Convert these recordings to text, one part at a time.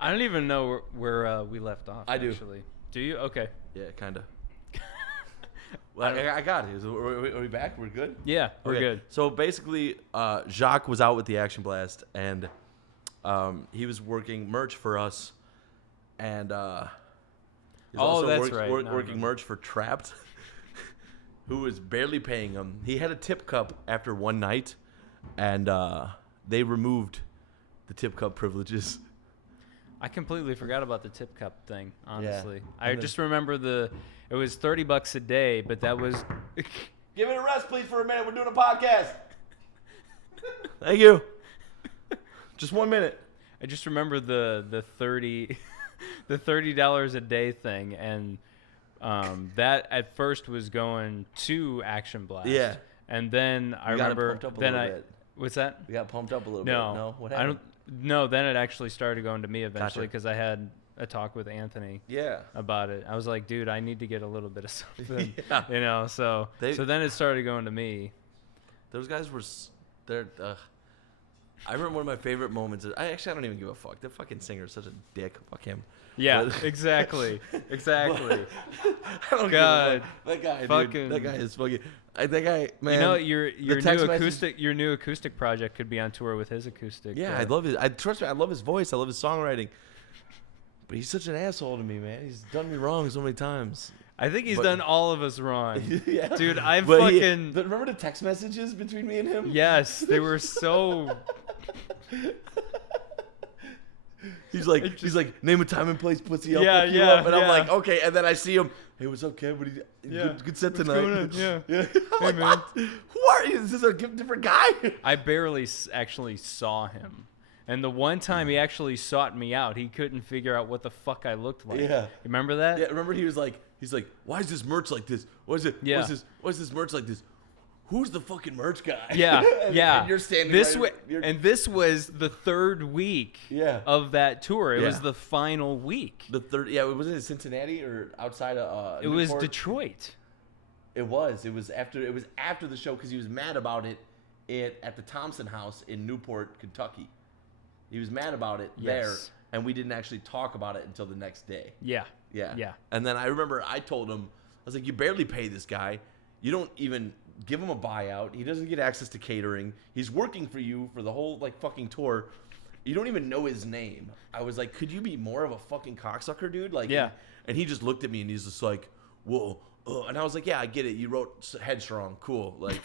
I don't even know where we left off. I do. Actually. Do you? Okay. Yeah, kind of. Well, I got it. Are we back? We're good? Yeah, we're good. So basically, Jacques was out with the Action Blast, and he was working merch for us, and he's working merch for Trapped, who was barely paying him. He had a tip cup after one night, and they removed the tip cup privileges. I completely forgot about the tip cup thing, honestly. Yeah. I just remember it was $30 a day, but that was... Give it a rest, please, for a minute. We're doing a podcast. Thank you. Just 1 minute. I just remember the $30 a day thing, and that at first was going to Action Blast. Yeah. And then I remember what's that? We got pumped up a little bit. No, what happened? No, then it actually started going to me eventually because I had a talk with Anthony about it. I was like, dude, I need to get a little bit of something, so then it started going to me. Those guys were, I remember one of my favorite moments. I don't even give a fuck. The fucking singer is such a dick. Fuck him. Yeah, exactly. I don't God, that guy, fucking, dude. That guy is fucking. That guy, man. your new acoustic project could be on tour with his acoustic. Yeah, I love his. Trust me, I love his voice. I love his songwriting. But he's such an asshole to me, man. He's done me wrong so many times. I think he's done all of us wrong. Yeah. Dude, remember the text messages between me and him? Yes, they were so. He's like, name a time and place, pussy. I'll Yeah, fuck you yeah, up. And I'm yeah. like, okay. And then I see him. Hey, what's up, Kev? Good set What's tonight. going on? Yeah. Yeah. I'm Hey, like, man. what? Who are you? Is this a different guy? I barely actually saw him. And the one time he actually sought me out, he couldn't figure out what the fuck I looked like. Yeah. Remember that? Yeah, remember he's like, why is this merch like this? What is it? Yeah. What's this merch like this? Who's the fucking merch guy? Yeah, yeah. And you're standing and this was the third week of that tour. It was the final week. The third, was it in Cincinnati or outside of it Newport? was Detroit. It was after the show because he was mad about it at the Thompson House in Newport, Kentucky. He was mad about it there, and we didn't actually talk about it until the next day. Yeah. Yeah. And then I remember I told him, I was like, you barely pay this guy. You don't even give him a buyout. He doesn't get access to catering. He's working for you for the whole fucking tour. You don't even know his name. I was like, could you be more of a fucking cocksucker, dude? And he just looked at me and he's just like, whoa. And I was like, yeah, I get it. You wrote Headstrong. Cool. Like,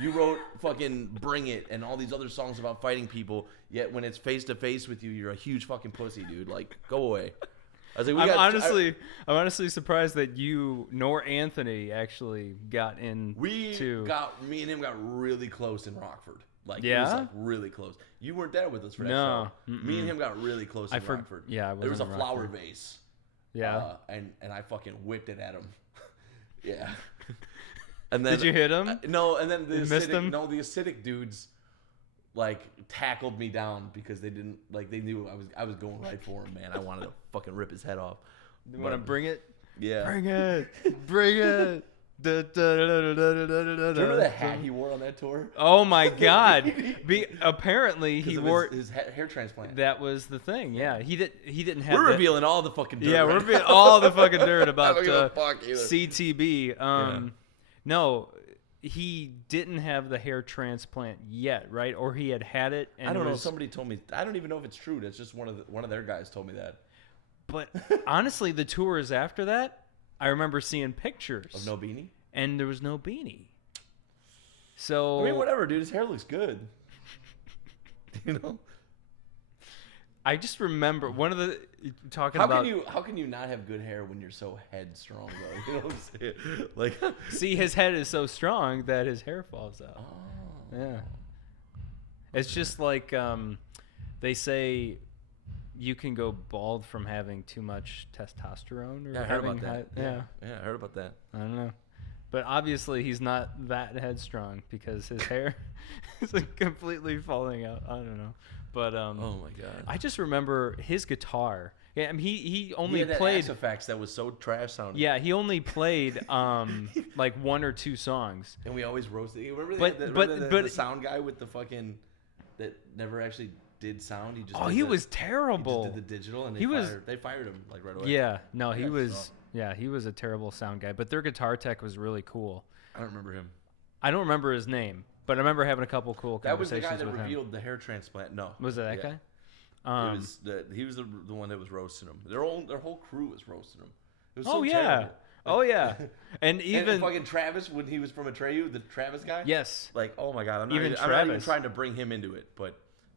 you wrote fucking Bring It and all these other songs about fighting people. Yet when it's face to face with you, you're a huge fucking pussy, dude. Like, go away. I was like, I'm honestly surprised that you nor Anthony actually got in. Me and him got really close in Rockford. It was really close. You weren't there with us for that show. Me and him got really close in Rockford. Yeah, there was a flower vase. Yeah. And I fucking whipped it at him. Yeah. And then did you hit him? No, and then the acidic dudes tackled me down because they didn't they knew I was going right for him, man. I wanted to fucking rip his head off. You want to bring it? Yeah. Bring it. Bring it. Remember the hat he wore on that tour? Oh my God! Apparently he wore his hair transplant. That was the thing. Yeah, he didn't have. We're revealing all the fucking dirt. Yeah, we're revealing all the fucking dirt about CTB. No, he didn't have the hair transplant yet, right? Or he had it. And I don't know. Somebody told me. I don't even know if it's true. That's just one of their guys told me that. But honestly, the tours after that, I remember seeing pictures of no beanie, and there was no beanie. So I mean, whatever, dude. His hair looks good. I just remember one of the talking how about. How can you not have good hair when you're so headstrong, though? You know what I'm saying? See, his head is so strong that his hair falls out. Oh. Yeah. It's just like they say. You can go bald from having too much testosterone. I heard about that. Yeah, I heard about that. I don't know. But obviously he's not that headstrong because his hair is completely falling out. I don't know. But oh my God. I just remember his guitar. Yeah, I mean, he only had that played Axe Effects that was so trash sounding. Yeah, he only played one or two songs. And we always roasted. Remember the sound guy with the fucking that never actually did sound. He was terrible. He just did the digital, and they fired him like right away. Yeah, no, he was a terrible sound guy. But their guitar tech was really cool. I don't remember him. I don't remember his name, but I remember having a couple cool conversations with him. That was the guy that revealed the hair transplant. No, was it that guy? He was the one that was roasting him. Their whole crew was roasting him. It was so terrible. Oh yeah, and even and fucking Travis when he was from Atreyu, the Travis guy. Yes. Like, oh my god, I'm not even trying to bring him into it, but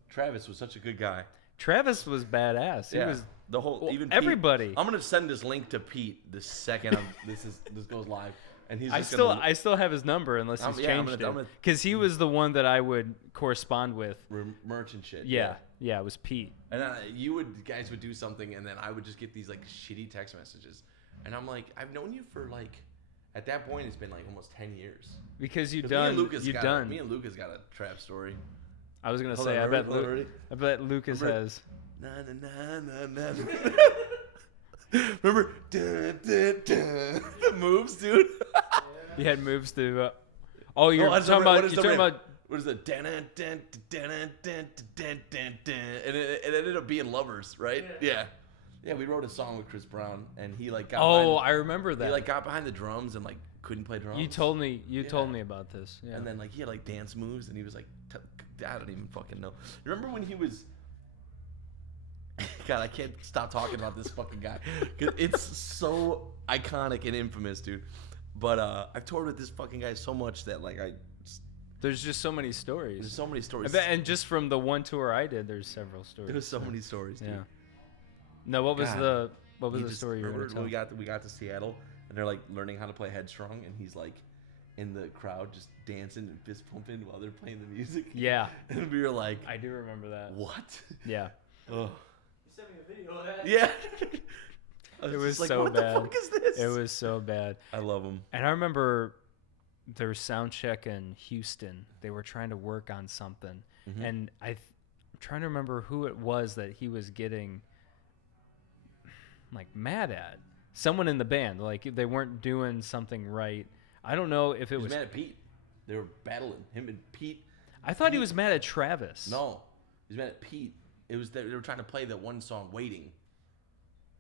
Travis was such a good guy. Travis was badass. He was the whole even everybody. Pete, I'm gonna send this link to Pete the second this goes live, and he's. I still have his number unless he's changed it because he was the one that I would correspond with. Merch and shit. Yeah, it was Pete. And guys would do something, and then I would just get these like shitty text messages. And I'm like, I've known you for like, at that point, it's been like almost 10 years. Because Me and Lucas got a trap story. I was gonna say, I bet Lucas has. Na na na na na. Remember, the moves, dude. He had moves to. You're talking about. What is it? And it ended up being Lovers, right? Yeah. Yeah, we wrote a song with Chris Brown, and he like got. I remember that. He like got behind the drums and like couldn't play drums. You told me about this. Yeah. And then like he had like dance moves, and he was like, I don't even fucking know. Remember when he was? God, I can't stop talking about this fucking guy. 'Cause it's so iconic and infamous, dude. But I've toured with this fucking guy so much that like There's just so many stories. There's so many stories. And just from the one tour I did, there's several stories. There's so many stories, dude. Yeah. No, what was the story you were going to tell? We got to Seattle, and they're like learning how to play Headstrong, and he's like in the crowd just dancing and fist pumping while they're playing the music. Yeah. And we were like, I do remember that. What? Yeah. Oh. You sent me a video of that. Yeah. It was like, so what bad. What the fuck is this? It was so bad. I love him. And I remember their sound check in Houston. They were trying to work on something, and I'm trying to remember who it was that he was getting like mad at. Someone in the band, like they weren't doing something right. I don't know if it was mad at Pete. They were battling him and Pete. I thought he was mad at Travis. No, he was mad at Pete. It was that they were trying to play that one song, "Waiting,"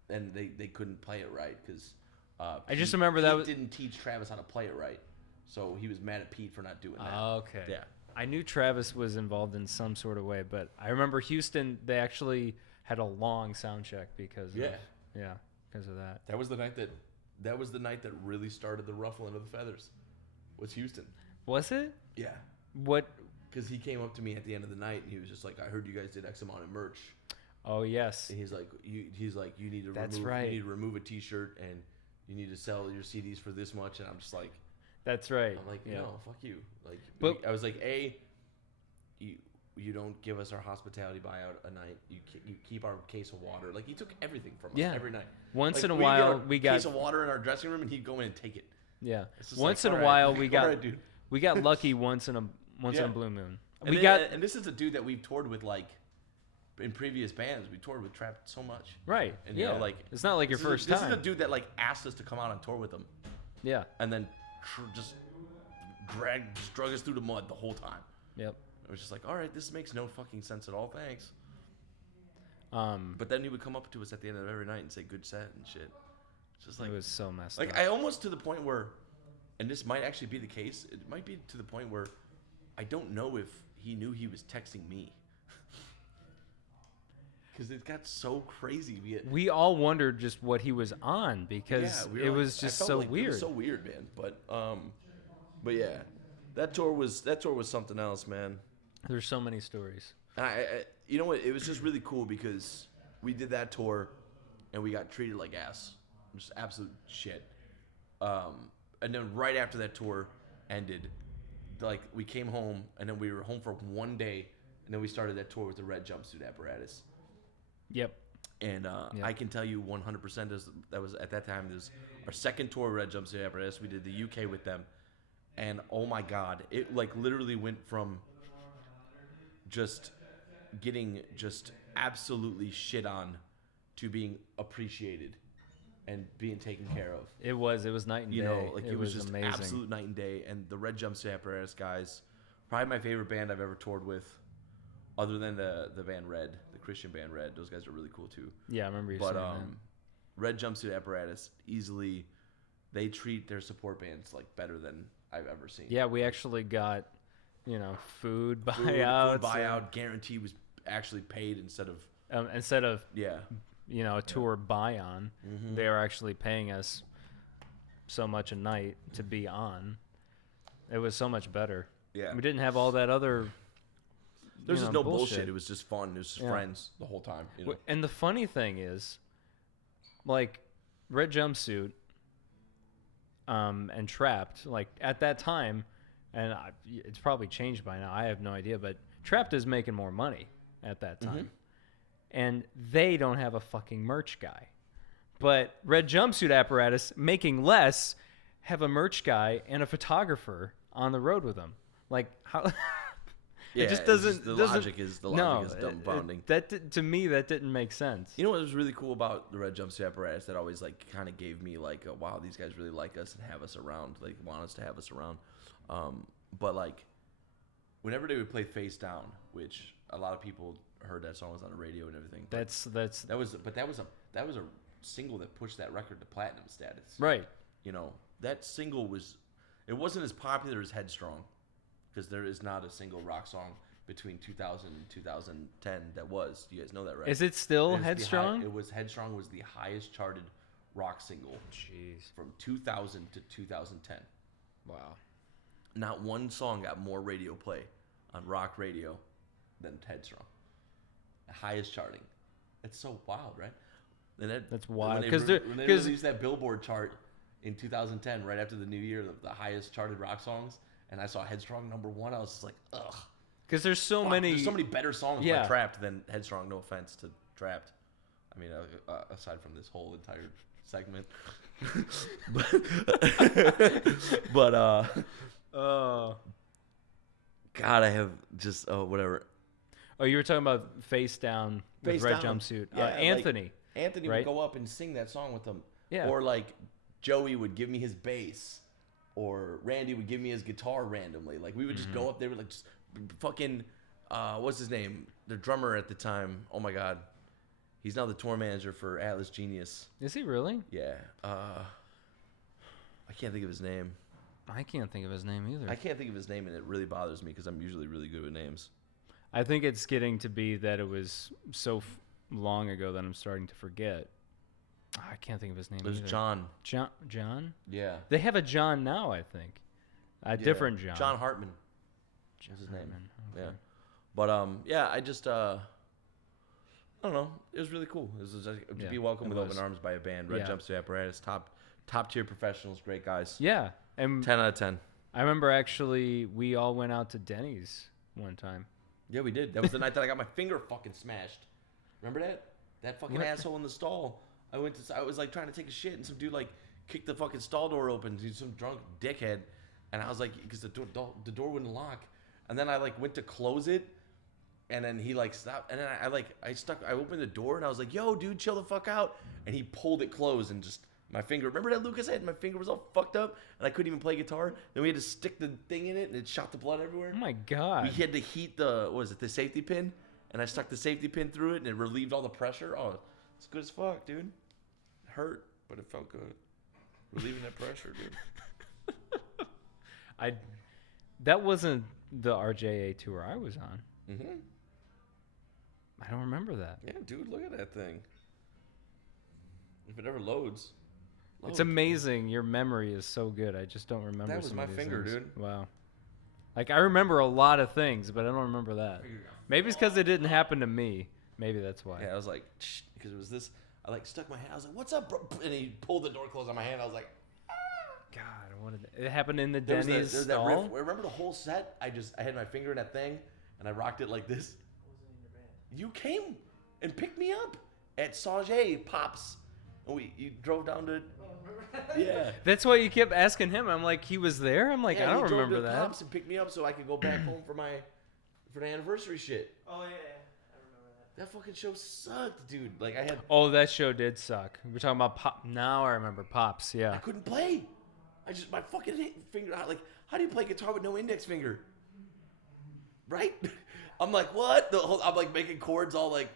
and they couldn't play it right because I just remember that didn't teach Travis how to play it right, so he was mad at Pete for not doing that. Okay. Yeah. I knew Travis was involved in some sort of way, but I remember Houston. They actually had a long sound check because of that. That was the night that really started the ruffling of the feathers. Was Houston? Was it? Yeah. What? Because he came up to me at the end of the night and he was just like, "I heard you guys did X amount of merch." Oh yes. And he's like, you need to remove a T-shirt and you need to sell your CDs for this much, and I'm just like, that's right. I'm like, no, fuck you. Like, I was like, you don't give us our hospitality buyout a night. You keep our case of water. Like, he took everything from us every night. Once in a while, we got case of water in our dressing room, and he'd go in and take it. Yeah. Once in a while, we got lucky once in a blue moon. And this is a dude that we've toured with, like, in previous bands. We toured with Trap so much. Right. And you know, like, it's not like your first time. This is a dude that like asked us to come out on tour with him. Yeah. And then just drug us through the mud the whole time. Yep. It was just like, all right, this makes no fucking sense at all. Thanks. But then he would come up to us at the end of every night and say, "Good set" and shit. It's just like, it was so messed up. Like, I almost to the point where, and this might actually be the case. It might be to the point where I don't know if he knew he was texting me. Because it got so crazy. We all wondered just what he was on because it was just so weird. It was so weird, man. But yeah, that tour was something else, man. There's so many stories. You know what? It was just really cool because we did that tour, and we got treated like ass, just absolute shit. And then right after that tour ended, like we came home, and then we were home for 1 day, and then we started that tour with the red jumpsuit apparatus. Yep. And I can tell you 100% that was at that time. This was our second tour, Red Jumpsuit Apparatus. We did the UK with them, and oh my god, it like literally went from just getting just absolutely shit on to being appreciated and being taken care of. It was night and day. You know, like it was just amazing. Absolute night and day. And the Red Jumpsuit Apparatus guys, probably my favorite band I've ever toured with. Other than the band Red, the Christian band Red, those guys are really cool too. Yeah, I remember you But saying that. Red Jumpsuit Apparatus easily, they treat their support bands like better than I've ever seen. Yeah, we actually got, food Food buyouts. buyout guarantee was actually paid instead of yeah. A tour buy-on. Mm-hmm. They are actually paying us so much a night to be on. It was so much better. Yeah. We didn't have all that other. There's just no bullshit. It was just fun. It was just Yeah. friends the whole time. And the funny thing is, like, Red Jumpsuit, and Trapped, like at that time, and it's probably changed by now. I have no idea, but Trapped is making more money at that time, and they don't have a fucking merch guy. But Red Jumpsuit Apparatus, making less, have a merch guy and a photographer on the road with them. Like how? Yeah, it just doesn't. The doesn't, logic is dumbfounding. To me, that didn't make sense. You know what was really cool about the Red Jumpsuit Apparatus that always like kind of gave me like, wow, these guys really like us and have us around, like want us to have us around. But like, whenever they would play Face Down, which a lot of people heard that song was on the radio and everything. That was a single that pushed that record to platinum status. Right. That single wasn't as popular as Headstrong. Because there is not a single rock song between 2000 and 2010 that was. You guys know that, right? Is it still Headstrong? Headstrong was the highest charted rock single. Jeez. From 2000 to 2010. Wow. Not one song got more radio play on rock radio than Headstrong. The highest charting. It's so wild, right? And that's wild. Because they released that Billboard chart in 2010, right after the new year, the highest charted rock songs. And I saw Headstrong #1. I was just like, ugh. Because there's so many better songs by Trapped than Headstrong. No offense to Trapped. I mean, aside from this whole entire segment. God, I have just whatever. Oh, you were talking about Face Down with Face Red Down. Jumpsuit. Yeah, Anthony. Anthony right? would go up and sing that song with them. Yeah. Or like Joey would give me his bass. Or Randy would give me his guitar randomly. Like we would just go up there with like just fucking what's his name? The drummer at the time. Oh my god. He's now the tour manager for Atlas Genius. Is he really? Yeah. I can't think of his name. I can't think of his name either. I can't think of his name, and it really bothers me because I'm usually really good with names. I think it's getting to be that it was so long ago that I'm starting to forget. I can't think of his name. There's either. John. John? Yeah. They have a John now, I think. A different John. John Hartman. What's his name? Okay. Yeah. But yeah, I just I don't know. It was really cool. It was like, to be welcomed with open arms by a band. Red Jumpsuit Apparatus, top tier professionals, great guys. Yeah. And 10 out of 10. I remember actually we all went out to Denny's one time. Yeah, we did. That was the night that I got my finger fucking smashed. Remember that? That fucking asshole in the stall. I was like trying to take a shit, and some dude like kicked the fucking stall door open. He's some drunk dickhead, and I was like, because the door wouldn't lock, and then I like went to close it, and then he like stopped, and then I opened the door, and I was like, yo, dude, chill the fuck out, and he pulled it closed, and just my finger. Remember that Lucas had? My finger was all fucked up, and I couldn't even play guitar. Then we had to stick the thing in it, and it shot the blood everywhere. Oh my god! We had to heat the safety pin, and I stuck the safety pin through it, and it relieved all the pressure. Oh. It's good as fuck, dude. It hurt, but it felt good. Relieving that pressure, dude. That wasn't the RJA tour I was on. Mm-hmm. I don't remember that. Yeah, dude, look at that thing. If it ever loads. It's amazing. Your memory is so good. I just don't remember. That was my finger, things. dude. Wow. Like, I remember a lot of things, but I don't remember that. Maybe it's because it didn't happen to me. Maybe that's why. Yeah, I was like, shh, because it was this. I like stuck my hand. I was like, "What's up, bro?" And he pulled the door closed on my hand. I was like, "Ah." God, it happened in the Denny's there's stall. that riff. Remember the whole set? I had my finger in that thing, and I rocked it like this. Wasn't in your band. You came and picked me up at Sanjay Pops, and you drove down to. Yeah. That's why you kept asking him. I'm like, he was there. I'm like, Yeah, I don't he drove remember to that. Pops and picked me up so I could go back home for the anniversary shit. Oh yeah, I remember that. That fucking show sucked, dude. Like I had. Oh, that show did suck. We're talking about Pop. Now I remember Pops. I Yeah. couldn't play. My fucking finger. Like, how do you play guitar with no index finger? Right? I'm like, what? I'm like making chords all like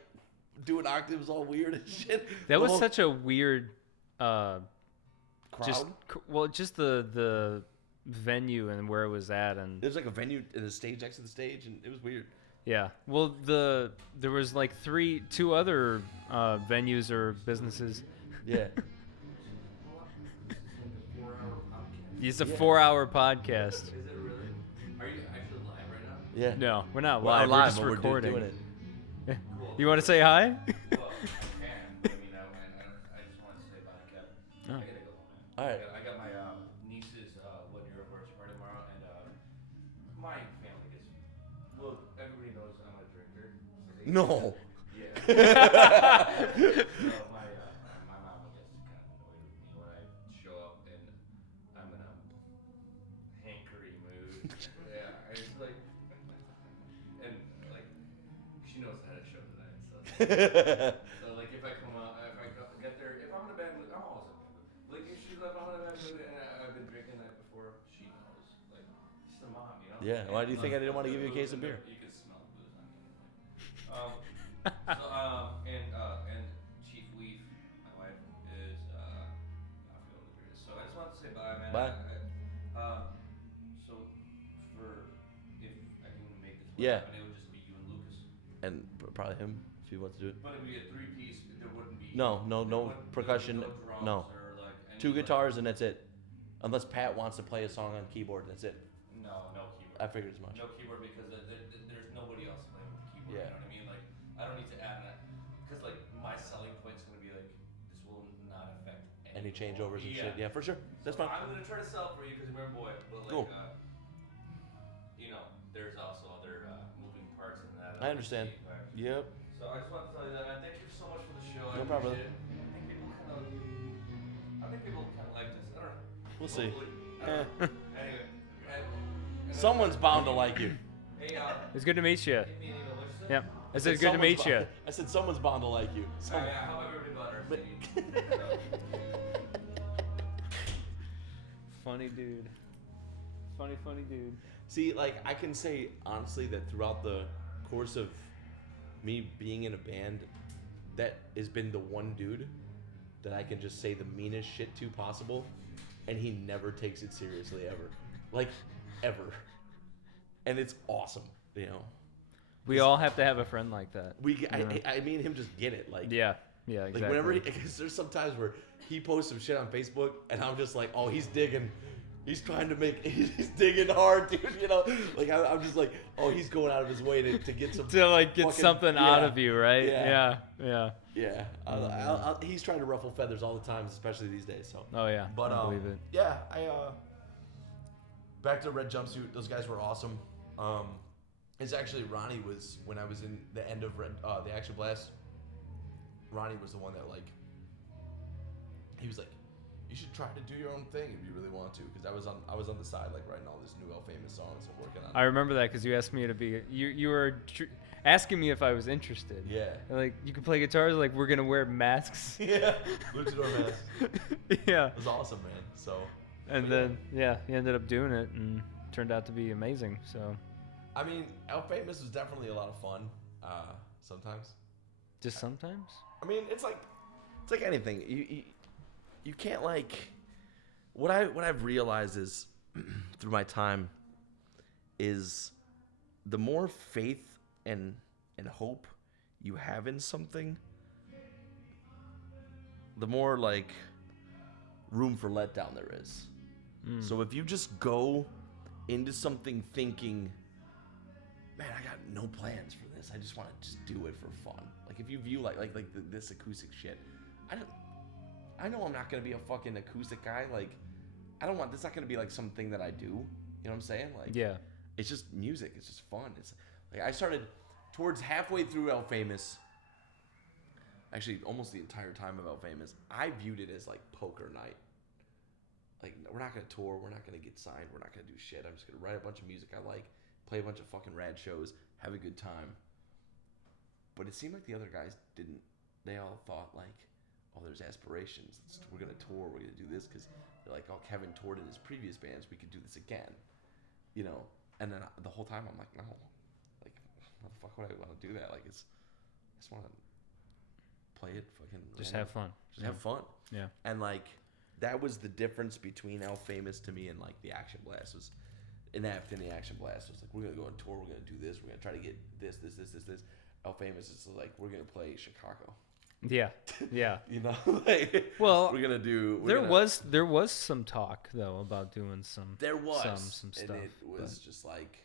doing octaves all weird and shit. That was such a weird crowd. just the venue and where it was at, and There's like a venue and a stage next to the stage, and it was weird. yeah. Well, there was like two other venues or businesses. Yeah. It's a 4-hour podcast. Is it really? Are you actually live right now? Yeah. No, we're not We're live. We're just but we're recording. doing it. Cool. You want to say hi? Well, I can. But I mean, I just wanted to say bye. I Oh. gotta go home. All right. I got my niece's 1-year anniversary party tomorrow, and my family gets. Well, everybody knows I'm a drinker. So they No. Yeah. So my mom gets kind of annoyed with me when I show up and I'm in a hankery mood. Yeah, it's like, and like, she knows I had a show tonight, so. So like, if I come out, if I get there, if I'm in a bad mood, I'm always in a bad mood. Like if she's like, I'm in a bad mood and I've been drinking the night before, she knows. Like, she's the mom, you know. Yeah. Why do you think I didn't want to give you a case of beer? You can smell the booze on me. And Chief Weef, my wife, is not feeling the greatest. So I just wanted to say bye, man. Bye. So for if I can make this work, Yeah. it would just be you and Lucas. And probably him if he wants to do it. But it'd be a 3-piece. There wouldn't be No there percussion. wouldn't be drums No. or like any, 2 like- guitars and that's it. Unless Pat wants to play a song on keyboard, that's it. No keyboard. I figured as much. No keyboard because there's nobody else playing with the keyboard. Yeah. You know what I mean? Like I don't need to add that because like my selling point's gonna be like this will not affect Any changeovers and Yeah. shit. Yeah, for sure. That's So fine. I'm gonna try to sell it for you because you're my boy, but like, Cool. you know, there's also other moving parts in that. I understand. Yep. So I just want to tell you that, man. Thank you so much for the show. No I problem. appreciate it. I think people kind of like this. I don't know. We'll see. Hopefully. I don't know. Anyway. and Someone's bound to like you. Hey, It's good to meet you. hit me an email. What'd you say? Yep. I said good to Someone's meet you. bound- I said someone's bound to like you. Alright, yeah, how about everybody about our city? Funny dude. Funny dude. See, like, I can say honestly that throughout the course of me being in a band, that has been the one dude that I can just say the meanest shit to possible, and he never takes it seriously ever. Like, ever. And it's awesome, you know? We all have to have a friend like that. I mean, him just get it. Like, Yeah. Yeah. Exactly. like whenever, because there's some times where he posts some shit on Facebook, and I'm just like, oh, he's digging. He's trying to make, he's digging hard, dude, you know? Like, I'm just like, oh, he's going out of his way to get some. to like get fucking- something out yeah, of you, right? Yeah. Yeah. Yeah. He's trying to ruffle feathers all the time, especially these days, so. Oh yeah. But, I believe it. yeah, back to Red Jumpsuit, those guys were awesome. It's actually, Ronnie was, when I was in the end of the Action Blast, Ronnie was the one that, like, he was like, you should try to do your own thing if you really want to, because I was on the side, like, writing all these new Famous songs and working on I remember that because you asked me to be. You were asking me if I was interested. Yeah. Like you can play guitars. Like we're gonna wear masks. Yeah. Luchador Mask. Yeah. It was awesome, man. So. And but then he ended up doing it and turned out to be amazing. So. I mean, El Famous was definitely a lot of fun. Sometimes. Just sometimes. I mean, it's like anything. You can't like. What I've realized is through my time is the more faith and hope you have in something, the more like room for letdown there is. So if you just go into something thinking, man, I got no plans for this. I just want to just do it for fun. Like if you view this acoustic shit, I know I'm not gonna be a fucking acoustic guy. Like I don't want this. Not gonna be like something that I do. You know what I'm saying? Like Yeah. it's just music. It's just fun. It's like I started towards halfway through El Famous. Actually, almost the entire time of El Famous, I viewed it as like poker night. Like we're not gonna tour. We're not gonna get signed. We're not gonna do shit. I'm just gonna write a bunch of music I like, play a bunch of fucking rad shows, have a good time. But it seemed like the other guys didn't. They all thought like, oh, there's aspirations. We're gonna tour. We're gonna do this because they're like, oh, Kevin toured in his previous bands. We could do this again, you know. And then the whole time I'm like, no, like how the fuck would I want to do that? Like, I just want to play it, fucking. Just have fun. Just have fun. Yeah. And like, that was the difference between El Famous to me and like the Action Blast was. Inept in the Action Blast was like, we're gonna go on tour, we're gonna do this, we're gonna try to get this. El Famous is like, we're gonna play Chicago. Yeah. Yeah. You know, like, well, we're gonna do. There was some talk though about doing some. There was some stuff. And it was just like,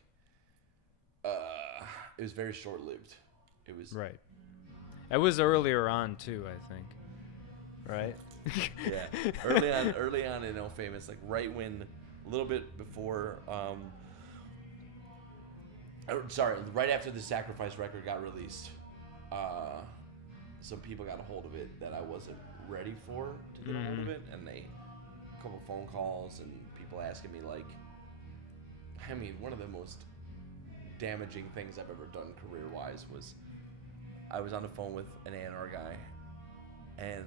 it was very short lived. It was right. It was earlier on too, I think. Right. Yeah, early on in El Famous, like right when. A little bit before, right after the Sacrifice record got released, some people got a hold of it that I wasn't ready for to get a hold of it, and a couple phone calls and people asking me like, I mean, one of the most damaging things I've ever done career-wise was I was on the phone with an A&R guy, and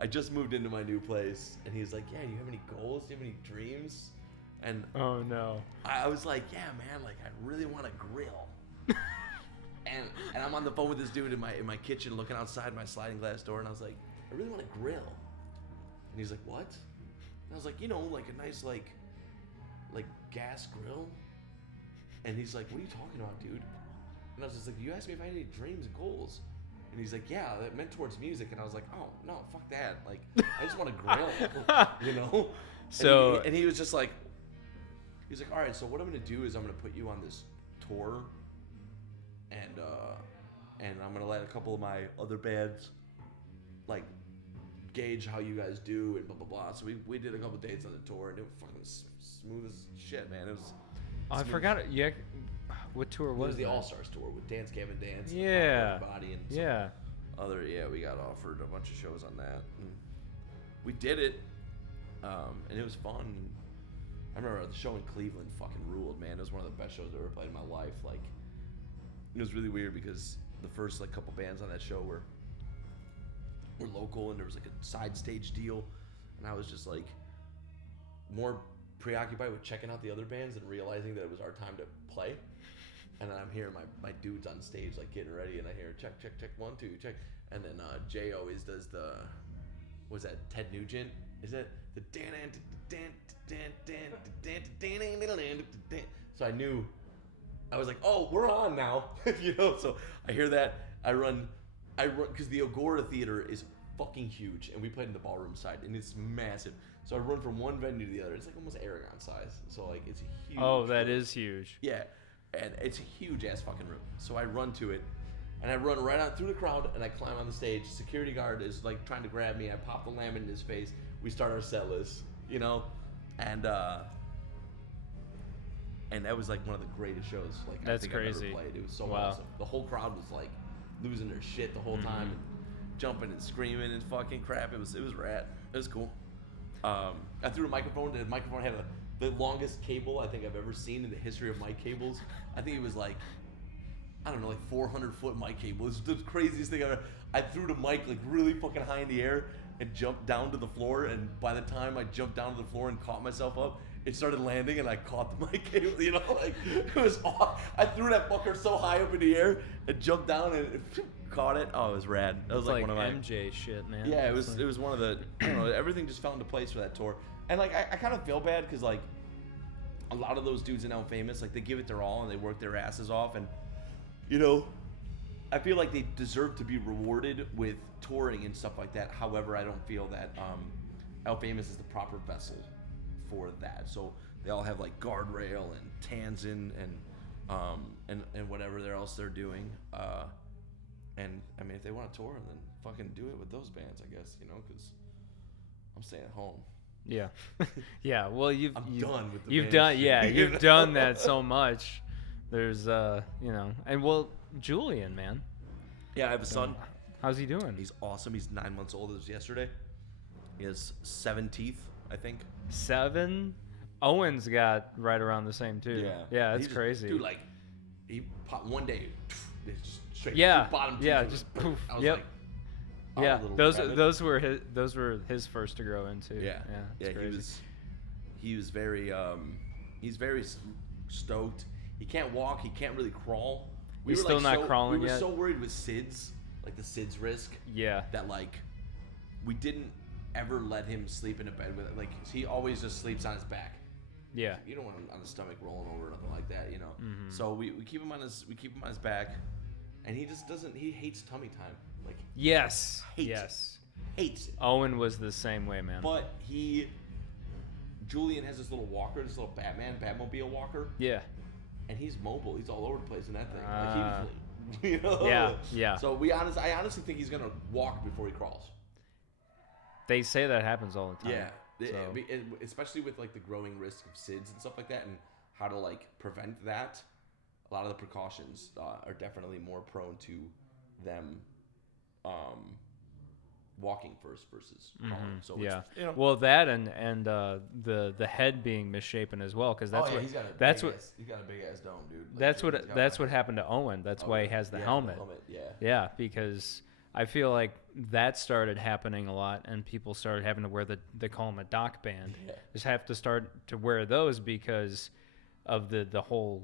I just moved into my new place, and he's like, yeah, do you have any goals? Do you have any dreams? And oh, no. I was like, yeah, man, like, I really want to grill. and I'm on the phone with this dude in my kitchen looking outside my sliding glass door, and I was like, I really want to grill. And he's like, what? And I was like, you know, like a nice, like gas grill? And he's like, what are you talking about, dude? And I was just like, you asked me if I had any dreams and goals. And he's like, yeah, that meant towards music. And I was like, oh, no, fuck that. Like, I just want to grill, you know? So, and he was just like, he's like, all right, so what I'm going to do is I'm going to put you on this tour. And I'm going to let a couple of my other bands, like, gauge how you guys do and blah, blah, blah. So we did a couple dates on the tour, and it was fucking smooth as shit, man. It was I forgot it. Yeah. What tour was the that? All-Stars tour with Dance Gavin Dance. Yeah. And Body and we got offered a bunch of shows on that. And we did it, and it was fun. I remember the show in Cleveland fucking ruled, man. It was one of the best shows I've ever played in my life. Like, it was really weird because the first like couple bands on that show were local, and there was like a side stage deal, and I was just like more preoccupied with checking out the other bands and realizing that it was our time to play. And then I'm hearing my dudes on stage like getting ready, and I hear check 1 2 check, and then Jay always does the, was that Ted Nugent? Is it the so I knew, I was like, oh, we're on now, you know. So I hear that, I run because the Agora Theater is fucking huge, and we played in the ballroom side, and it's massive. So I run from one venue to the other. It's like almost Aragon size. So like it's a huge. Oh, that is huge. Yeah. And it's a huge ass fucking room. So I run to it, and I run right on through the crowd, and I climb on the stage. Security guard is like trying to grab me. I pop the lamp in his face. We start our set list, you know, and that was like one of the greatest shows. Like that's I think crazy. I've ever played. It was so awesome. The whole crowd was like losing their shit the whole time, and jumping and screaming and fucking crap. It was rad. It was cool. I threw a microphone. The microphone had the longest cable I think I've ever seen in the history of mic cables. I think it was like, I don't know, like 400-foot mic cable. It was the craziest thing ever. I threw the mic like really fucking high in the air and jumped down to the floor. And by the time I jumped down to the floor and caught myself up, it started landing, and I caught the mic cable. You know, like it was awesome. I threw that fucker so high up in the air and jumped down and caught it. Oh, it was rad. That was like one of my MJ shit, man. Yeah, it was one of the, I don't know, everything just fell into place for that tour. And like I kind of feel bad because like a lot of those dudes in El Famous, like they give it their all and they work their asses off, and you know, I feel like they deserve to be rewarded with touring and stuff like that. However, I don't feel that El Famous is the proper vessel for that. So they all have like Guardrail and Tanzan and whatever else they're doing. And I mean, if they want to tour, then fucking do it with those bands, I guess, you know, because I'm staying at home. Yeah, yeah. Well, you've done with the you've band done shit, yeah you you've know? done that so much. There's you know, and well, Julian, man. Yeah, I have a son. How's he doing? He's awesome. He's 9 months old as yesterday. He has 7 teeth, I think. 7. Owen's got right around the same too. Yeah, that's crazy. Dude, like he popped one day, it's just straight bottom teeth. Yeah, just poof. I was Yep. like, oh, Yeah, little those were his first to grow into. Yeah, it's crazy. he was very he's very stoked. He can't walk. He can't really crawl. He's still not crawling We were yet? so worried with SIDS, like the SIDS risk, Yeah. that like we didn't ever let him sleep in a bed with it. Like he always just sleeps on his back. Yeah. You don't want him on his stomach rolling over or nothing like that, you know. Mm-hmm. So we keep him on his back, and he just doesn't. He hates tummy time. Like Yes. Hates it. Yes. hates it. Owen was the same way, man. But Julian has this little walker, this little Batmobile walker, Yeah. and he's mobile. He's all over the place in that thing. Ah. Like you know? Yeah, yeah. So I honestly think he's gonna walk before he crawls. They say that happens all the time. Yeah, So. especially with like the growing risk of SIDS and stuff like that, and how to like prevent that. A lot of the precautions are definitely more prone to them walking first versus crawling. So Yeah. it's, you know, Well, that and the head being misshapen as well, because that's what he's got a that's big what ass, he's got a big ass dome, dude. Like, that's Julian's got what like- happened to Owen. That's why he has the yeah, helmet. Yeah. Yeah, because I feel like that started happening a lot, and people started having to wear they call them a dock band. Yeah. Just have to start to wear those because of the whole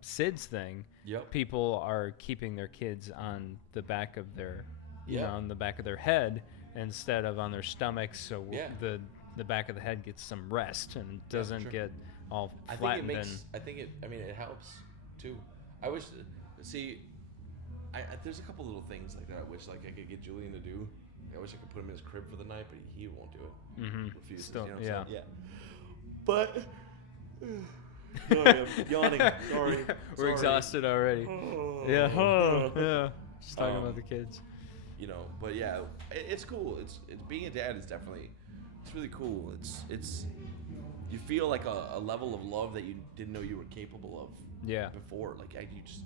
SIDS thing. Yep. People are keeping their kids on the back of their Yeah. on the back of their head instead of on their stomachs, so Yeah. the back of the head gets some rest and for doesn't sure. get all I think it flattened. makes. I think it. I mean, it helps too. I wish. See, I there's a couple little things like that. I wish like I could get Julian to do. I wish I could put him in his crib for the night, but he won't do it. Mm-hmm. Refuses. Still, you know what yeah. I'm saying? But. Sorry, I'm yawning. Sorry. We're exhausted already. Yeah. Yeah. Just talking about Um, the kids. You know, but yeah, it's cool. It's being a dad is definitely, it's really cool. It's you feel like a level of love that you didn't know you were capable of. Yeah. Before, like you just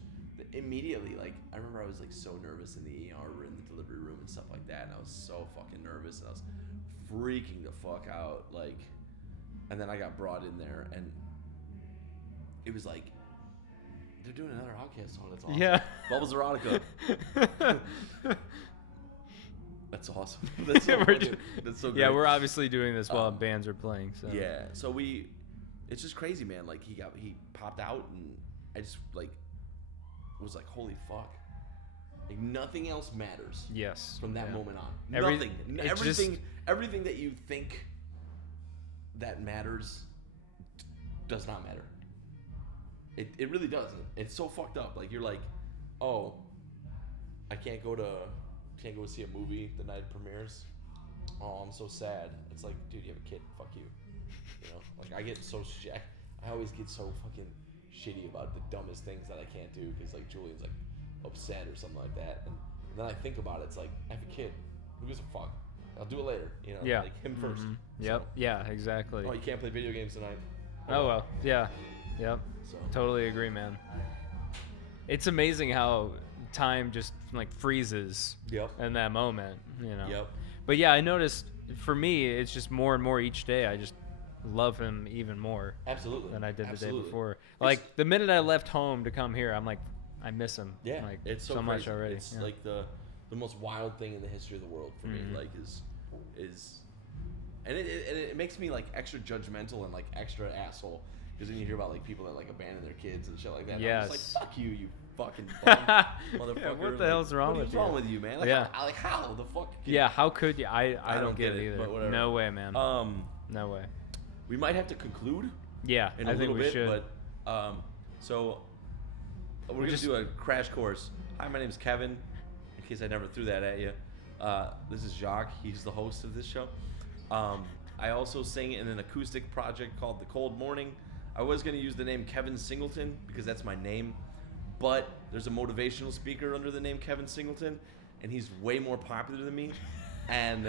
immediately, like I remember I was like so nervous in the ER or in the delivery room and stuff like that, and I was so fucking nervous and I was freaking the fuck out, like, and then I got brought in there and it was like they're doing another Outcast song. That's awesome. Yeah. Bubbles Erotica. That's awesome. That's so We're fucking, just- that's so great. Yeah, we're obviously doing this while bands are playing. So Yeah, so it's just crazy, man. Like he popped out, and I just like was like, holy fuck! Like nothing else matters Yes. from that Yeah. moment on. Every- Nothing, it everything that you think that matters does not matter. It really doesn't. It's so fucked up. Like you're like, oh, I can't go see a movie the night it premieres. Oh, I'm so sad. It's like, dude, you have a kid. Fuck you. You know, like I get so I always get so fucking shitty about the dumbest things that I can't do because like Julian's like upset or something like that, and then I think about it. It's like I have a kid. Who gives a fuck? I'll do it later. You know, Yeah. like him first. Mhm. Yep. Yeah. Exactly. Oh, you can't play video games tonight. Oh well. Yeah. Yep. So Totally agree, man. It's amazing how time just like freezes Yep. in that moment, you know. Yep. But yeah, I noticed for me, it's just more and more each day. I just love him even more Absolutely. than I did the day Absolutely. before. Like the minute I left home to come here, I'm like, I miss him. Yeah, like it's so, much crazy. already. It's yeah. like the most wild thing in the history of the world for me. Like is, and it makes me like extra judgmental and like extra asshole because then you hear about like people that like abandon their kids and shit like that. And I'm just Yes. like, fuck you, you fucking bum, motherfucker. Yeah, what the Like, hell's wrong what with is you? wrong with you, man? Like, Yeah. how the fuck? Yeah, how could you? I don't get it either. but whatever. No way, man. No way. We might have to conclude Yeah, in I a think little we bit, should. but so we're gonna just- do a crash course. Hi, my name's Kevin. In case I never threw that at you, this is Jacques. He's the host of this show. I also sing in an acoustic project called The Cold Morning. I was gonna use the name Kevin Singleton because that's my name, but there's a motivational speaker under the name Kevin Singleton, and he's way more popular than me. And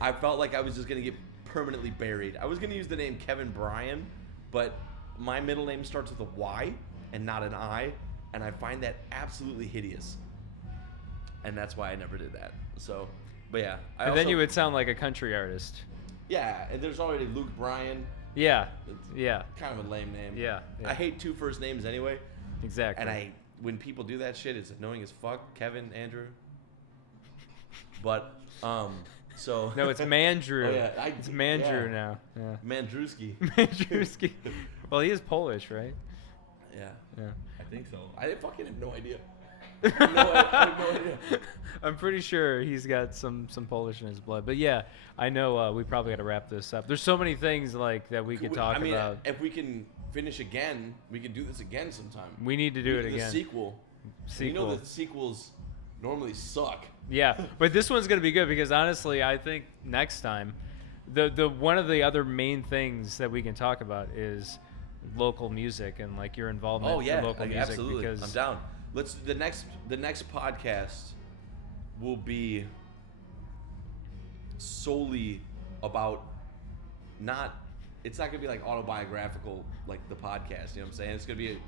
I felt like I was just gonna get permanently buried. I was gonna use the name Kevin Bryan, but my middle name starts with a Y and not an I, and I find that absolutely hideous. And that's why I never did that. So, but yeah. And then you would sound like a country artist. Yeah, and there's already Luke Bryan. Yeah. It's Yeah. kind of a lame name. Yeah. I hate two first names anyway. Exactly. And when people do that shit, it's annoying as fuck. Kevin, Andrew. But, so. No, it's Mandrew. Oh, yeah, it's Mandrew yeah. now. Yeah. Mandrewski. Mandrewski. Well, he is Polish, right? Yeah. Yeah. I think so. I fucking have no idea. I have no idea. I'm pretty sure he's got some Polish in his blood. But yeah, I know we probably got to wrap this up. There's so many things like that we could talk about. If we can finish again, we can do this again sometime. We need to do it again. The sequel. You know the sequels normally suck. Yeah, but this one's gonna be good because honestly, I think next time, the one of the other main things that we can talk about is local music and like your involvement in local music. Absolutely. Because I'm down. The next podcast will be solely about it's not gonna be like autobiographical like the podcast, you know what I'm saying? It's gonna be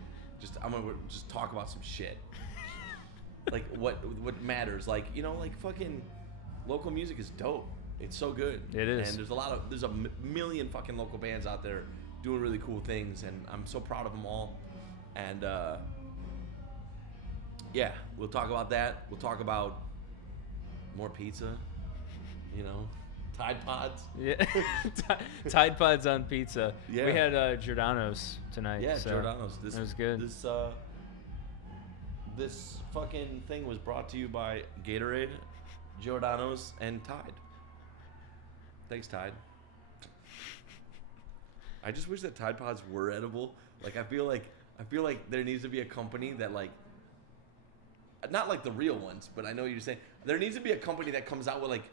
I'm gonna just talk about some shit. Like what matters, like, you know, like fucking local music is dope. It's so good. It is. And there's a million fucking local bands out there doing really cool things, and I'm so proud of them all. And yeah, we'll talk about that. We'll talk about more pizza, you know, Tide Pods. Yeah, Tide Pods on pizza. Yeah. We had Giordano's tonight. Yeah, so Giordano's. This was good. This fucking thing was brought to you by Gatorade, Giordano's, and Tide. Thanks, Tide. I just wish that Tide Pods were edible. Like I feel like there needs to be a company that like, not like the real ones, but I know what you're saying. There needs to be a company that comes out with like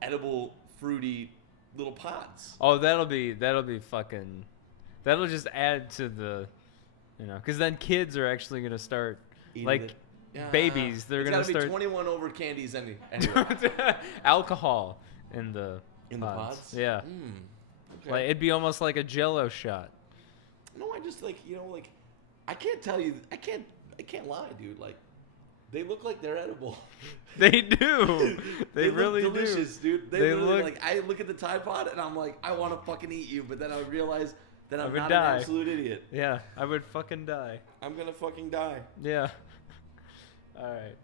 edible, fruity little pods. Oh, that'll be fucking. That'll just add to the, you know, because then kids are actually gonna start Eating like it. Yeah. babies. They're gonna It's gotta start be 21 over candies anyway. alcohol in the pods. Yeah, Okay. like it'd be almost like a Jello shot. No, I just like, you know, like I can't lie, dude. Like they look like they're edible. They do. They really look delicious, do. Dude. They look like I look at the Tide Pod and I'm like, I want to fucking eat you, but then I would realize that I'm not die. an absolute idiot. Yeah, I would fucking die. I'm gonna fucking die. Yeah. All right.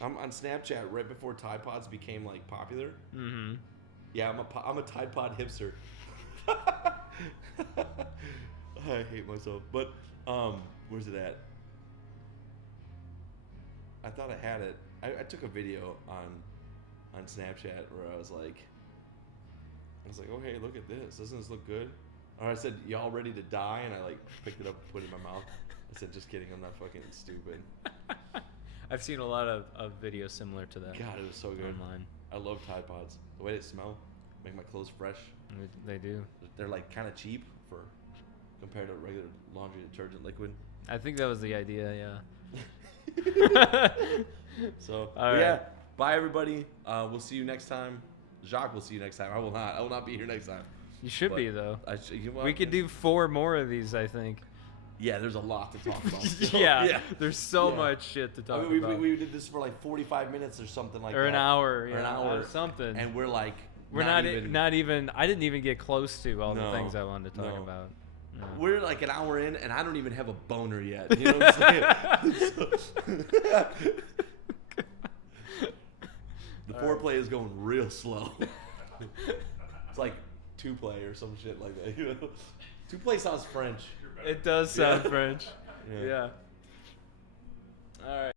I'm on Snapchat right before Tide Pods became like popular. Mm-hmm. Yeah, I'm a Tide Pod hipster. I hate myself. But where's it at? I thought I had it. I took a video on Snapchat where I was like, oh hey, look at this. Doesn't this look good? Or I said, y'all ready to die? And I like picked it up and put it in my mouth. I said, just kidding, I'm not fucking stupid. I've seen a lot of videos similar to that. God, it was so good. Online. I love Tide Pods. The way they smell, make my clothes fresh. They do. They're like kind of cheap compared to regular laundry detergent liquid. I think that was the idea, yeah. So, right. Yeah. Bye, everybody. We'll see you next time. Jacques will see you next time. I will not. I will not be here next time. You should But be, though. Well, We could do 4 more of these, I think. Yeah, there's a lot to talk about. So, yeah, there's so Yeah. much shit to talk I mean, about. we did this for like 45 minutes or something like or that. an hour, Or yeah, an hour. or something. And we're like, We're not even. I didn't even get close to all the No, things I wanted to talk no. about. No. We're like an hour in, and I don't even have a boner yet. You know what I'm saying? The foreplay is going real slow. It's like 2-play or some shit like that. You know? 2-play sounds French. It does sound Yeah. French. Yeah. Yeah. All right.